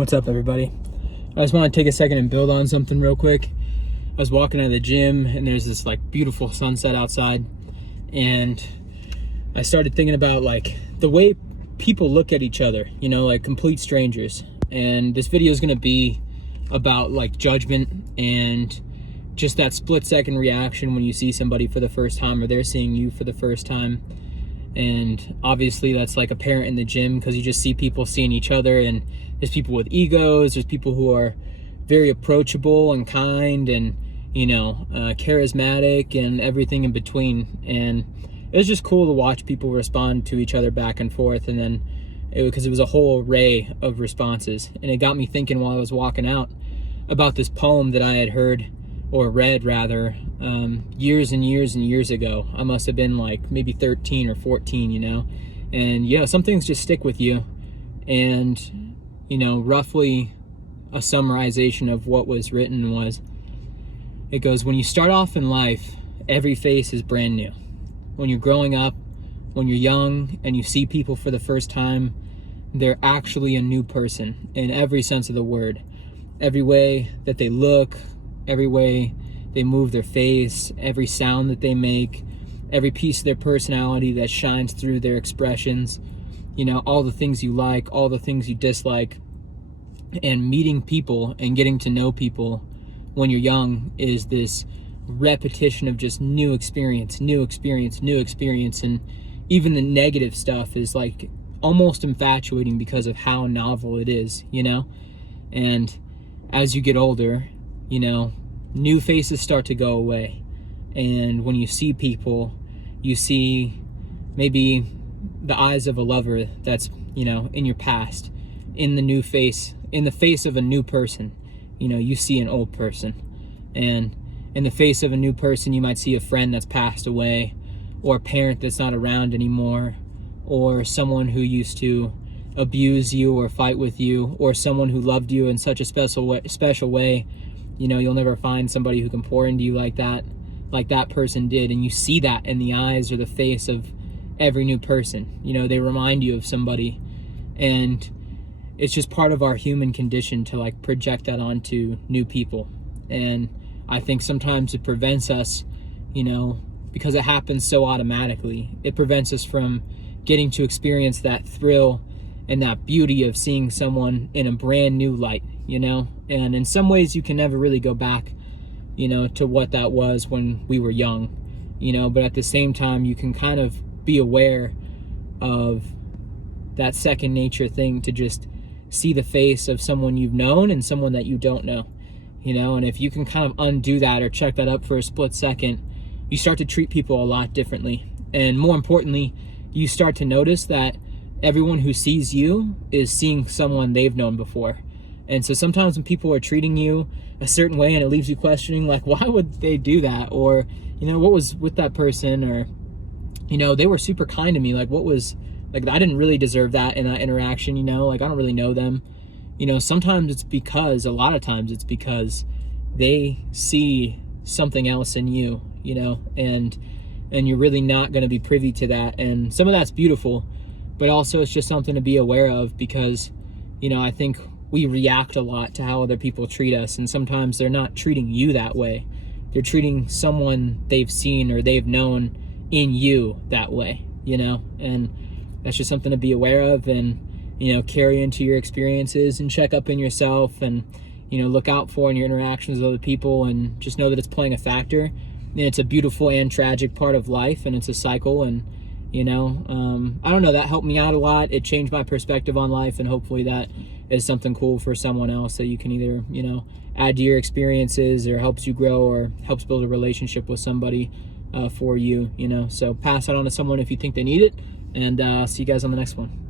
What's up, everybody? I just want to take a second and build on something real quick. I was walking out of the gym and there's this like beautiful sunset outside, and I started thinking about like the way people look at each other, you know, like complete strangers. And this video is going to be about like judgment and just that split second reaction when you see somebody for the first time or they're seeing you for the first time. And obviously that's like apparent in the gym because you just see people seeing each other, and there's people with egos, there's people who are very approachable and kind and, you know, charismatic and everything in between. And it was just cool to watch people respond to each other back and forth, and then because it was a whole array of responses. And it got me thinking while I was walking out about this poem that I had heard, or read rather, years and years and years ago. I must have been like maybe 13 or 14, you know. And yeah, some things just stick with you. And, you know, roughly a summarization of what was written was, it goes, when you start off in life, every face is brand new. When you're growing up, when you're young and you see people for the first time, they're actually a new person in every sense of the word. Every way that they look, every way they move their face, every sound that they make, every piece of their personality that shines through their expressions, you know, all the things you like, all the things you dislike. And meeting people and getting to know people when you're young is this repetition of just new experience, new experience, new experience. And even the negative stuff is like almost infatuating because of how novel it is, you know. And as you get older, you know, new faces start to go away. And when you see people, you see maybe the eyes of a lover that's, you know, in your past, in the new face, in the face of a new person. You know, you see an old person. And in the face of a new person, you might see a friend that's passed away, or a parent that's not around anymore, or someone who used to abuse you or fight with you, or someone who loved you in such a special way. You know, you'll never find somebody who can pour into you like that person did. And you see that in the eyes or the face of every new person. You know, they remind you of somebody. And it's just part of our human condition to like project that onto new people. And I think sometimes it prevents us, you know, because it happens so automatically, it prevents us from getting to experience that thrill and that beauty of seeing someone in a brand new light, you know. And in some ways you can never really go back, you know, to what that was when we were young, you know, but at the same time you can kind of be aware of that second nature thing to just see the face of someone you've known and someone that you don't know, you know. And if you can kind of undo that or check that up for a split second, you start to treat people a lot differently. And more importantly, you start to notice that everyone who sees you is seeing someone they've known before. And so sometimes when people are treating you a certain way and it leaves you questioning, like, why would they do that? Or, you know, what was with that person? Or, you know, they were super kind to me. Like, what was, like, I didn't really deserve that in that interaction, you know? Like, I don't really know them. You know, sometimes it's because, a lot of times it's because they see something else in you, you know? And you're really not going to be privy to that. And some of that's beautiful, but also it's just something to be aware of because, you know, I think we react a lot to how other people treat us, and sometimes they're not treating you that way. They're treating someone they've seen or they've known in you that way, you know. And that's just something to be aware of and, you know, carry into your experiences and check up in yourself and, you know, look out for in your interactions with other people, and just know that it's playing a factor. And it's a beautiful and tragic part of life, and it's a cycle. And, you know, I don't know, that helped me out a lot. It changed my perspective on life, and hopefully that is something cool for someone else that you can either, you know, add to your experiences, or helps you grow, or helps build a relationship with somebody for you, you know. So pass that on to someone if you think they need it, and I'll see you guys on the next one.